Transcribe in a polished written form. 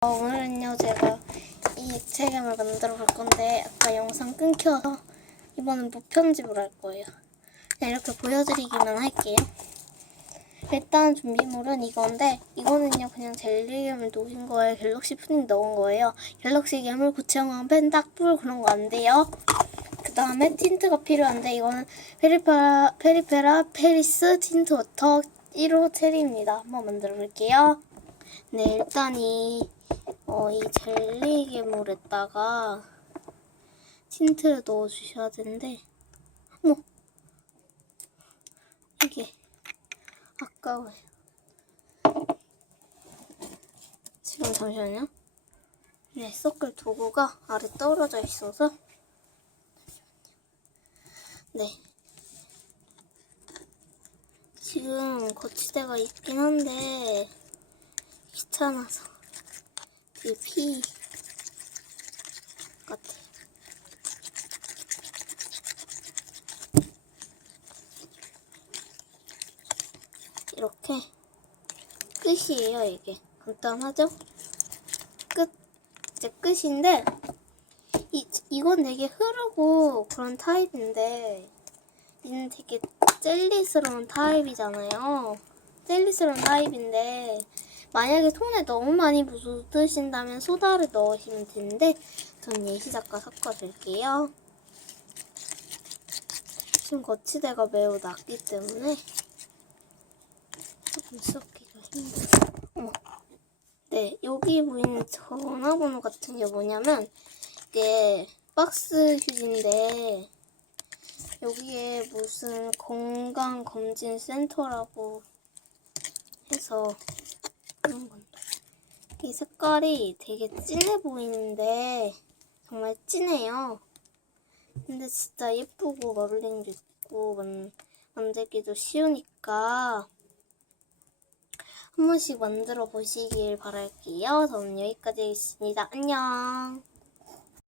오늘은요 제가 이 액체괴물 만들어 볼 건데 아까 영상 끊겨서 이번엔 무편집을 할 거예요. 그냥 이렇게 보여드리기만 할게요. 일단 준비물은 이건데 이거는요 그냥 젤리괴물 녹인 거에 갤럭시 푸딩 넣은 거예요. 갤럭시 괴물, 구체형광, 펜, 딱불 그런 거 안 돼요. 그 다음에 틴트가 필요한데 이거는 페리페라 페리스 틴트 워터 1호 체리입니다. 한번 만들어 볼게요. 네, 일단 이 젤리 괴물에다가 틴트를 넣어주셔야 되는데, 어머, 이게 아까워요. 지금 잠시만요. 네, 섞을 도구가 아래 떨어져 있어서, 네. 지금 거치대가 있긴 한데, 귀찮아서, 이 피 같아요. 이렇게 끝이에요. 이게 간단하죠? 끝. 이제 끝인데 이건 되게 흐르고 그런 타입인데 얘는 되게 젤리스러운 타입이잖아요. 젤리스러운 타입인데 만약에 손에 너무 많이 묻으신다면 소다를 넣으시면 되는데 전 예시작가 섞어줄게요. 지금 거치대가 매우 낮기 때문에 조금 섞기가 힘들어요. 네, 여기 보이는 전화번호 같은 게 뭐냐면 이게 박스 휴지인데 여기에 무슨 건강검진센터라고 해서 그런 건데 이 색깔이 되게 진해 보이는데 정말 진해요. 근데 진짜 예쁘고 마블링도 있고 만들기도 쉬우니까 한 번씩 만들어 보시길 바랄게요. 저는 여기까지 하겠습니다. 안녕.